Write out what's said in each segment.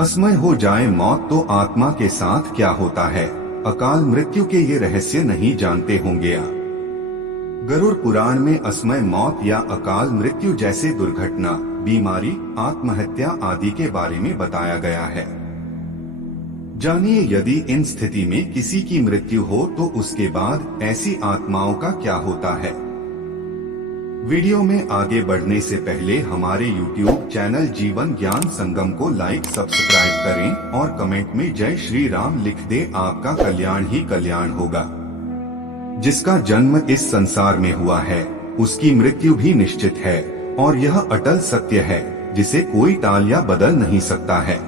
असमय हो जाए मौत तो आत्मा के साथ क्या होता है, अकाल मृत्यु के ये रहस्य नहीं जानते होंगे आप। गरुड़ पुराण में असमय मौत या अकाल मृत्यु जैसे दुर्घटना, बीमारी, आत्महत्या आदि के बारे में बताया गया है। जानिए यदि इन स्थिति में किसी की मृत्यु हो तो उसके बाद ऐसी आत्माओं का क्या होता है। वीडियो में आगे बढ़ने से पहले हमारे YouTube चैनल जीवन ज्ञान संगम को लाइक सब्सक्राइब करें और कमेंट में जय श्री राम लिख दे। आपका कल्याण ही कल्याण होगा। जिसका जन्म इस संसार में हुआ है उसकी मृत्यु भी निश्चित है और यह अटल सत्य है जिसे कोई टाल या बदल नहीं सकता है।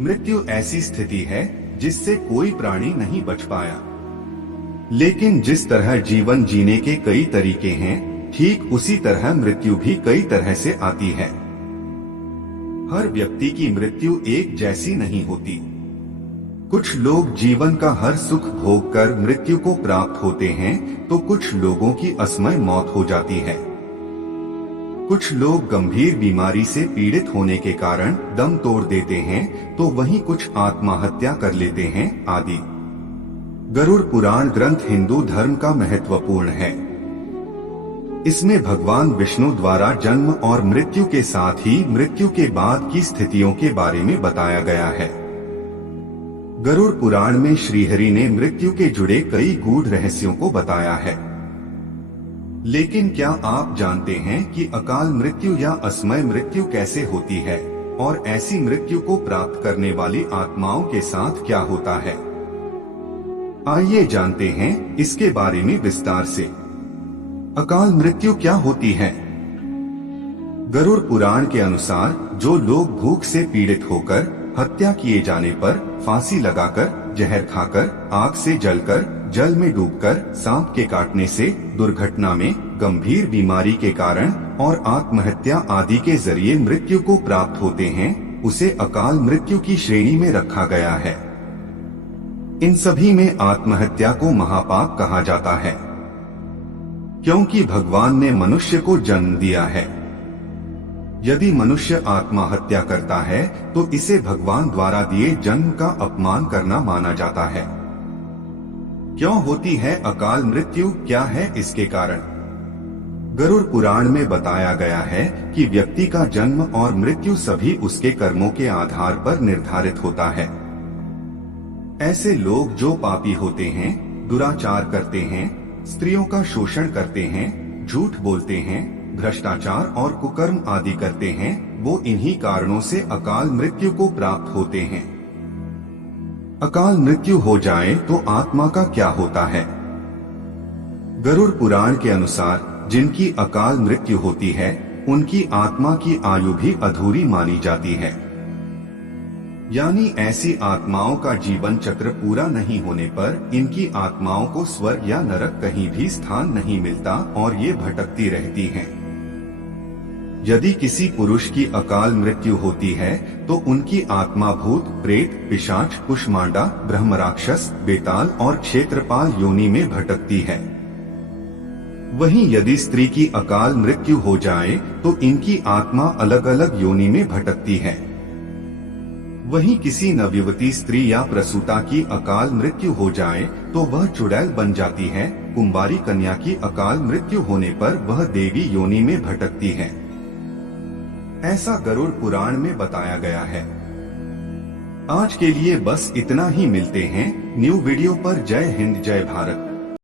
मृत्यु ऐसी स्थिति है जिससे कोई प्राणी नहीं बच पाया, लेकिन जिस तरह जीवन जीने के कई तरीके हैं ठीक उसी तरह मृत्यु भी कई तरह से आती है। हर व्यक्ति की मृत्यु एक जैसी नहीं होती। कुछ लोग जीवन का हर सुख भोग कर मृत्यु को प्राप्त होते हैं तो कुछ लोगों की असमय मौत हो जाती है। कुछ लोग गंभीर बीमारी से पीड़ित होने के कारण दम तोड़ देते हैं तो वहीं कुछ आत्महत्या कर लेते हैं आदि। गरुड़ पुराण ग्रंथ हिंदू धर्म का महत्वपूर्ण है। इसमें भगवान विष्णु द्वारा जन्म और मृत्यु के साथ ही मृत्यु के बाद की स्थितियों के बारे में बताया गया है। गरुड़ पुराण में श्रीहरि ने मृत्यु के जुड़े कई गूढ़ रहस्यों को बताया है। लेकिन क्या आप जानते हैं कि अकाल मृत्यु या असमय मृत्यु कैसे होती है और ऐसी मृत्यु को प्राप्त करने वाली आत्माओं के साथ क्या होता है। आइए जानते हैं इसके बारे में विस्तार से। अकाल मृत्यु क्या होती है। गरुड़ पुराण के अनुसार जो लोग भूख से पीड़ित होकर हत्या किए जाने पर, फांसी लगाकर, जहर खाकर, आग से जलकर, जल में डूबकर, सांप के काटने से, दुर्घटना में, गंभीर बीमारी के कारण और आत्महत्या आदि के जरिए मृत्यु को प्राप्त होते हैं, उसे अकाल मृत्यु की श्रेणी में रखा गया है। इन सभी में आत्महत्या को महापाप कहा जाता है, क्योंकि भगवान ने मनुष्य को जन्म दिया है। यदि मनुष्य आत्महत्या करता है तो इसे भगवान द्वारा दिए जन्म का अपमान करना माना जाता है। क्यों होती है अकाल मृत्यु, क्या है इसके कारण। गरुड़ पुराण में बताया गया है कि व्यक्ति का जन्म और मृत्यु सभी उसके कर्मों के आधार पर निर्धारित होता है। ऐसे लोग जो पापी होते हैं, दुराचार करते हैं, स्त्रियों का शोषण करते हैं, झूठ बोलते हैं, भ्रष्टाचार और कुकर्म आदि करते हैं, वो इन्हीं कारणों से अकाल मृत्यु को प्राप्त होते हैं। अकाल मृत्यु हो जाए तो आत्मा का क्या होता है। गरुड़ पुराण के अनुसार जिनकी अकाल मृत्यु होती है उनकी आत्मा की आयु भी अधूरी मानी जाती है। यानी ऐसी आत्माओं का जीवन चक्र पूरा नहीं होने पर इनकी आत्माओं को स्वर्ग या नरक कहीं भी स्थान नहीं मिलता और ये भटकती रहती हैं। यदि किसी पुरुष की अकाल मृत्यु होती है तो उनकी आत्मा भूत, प्रेत, पिशाच, कुष्मांडा, ब्रह्मराक्षस, बेताल और क्षेत्रपाल योनि में भटकती है। वहीं यदि स्त्री की अकाल मृत्यु हो जाए तो इनकी आत्मा अलग अलग योनि में भटकती है। वहीं किसी नवयुवती स्त्री या प्रसूता की अकाल मृत्यु हो जाए तो वह चुड़ैल बन जाती है। कुंवारी कन्या की अकाल मृत्यु होने पर वह देवी योनि में भटकती है। ऐसा गरुड़ पुराण में बताया गया है। आज के लिए बस इतना ही। मिलते हैं न्यू वीडियो पर। जय हिंद, जय भारत।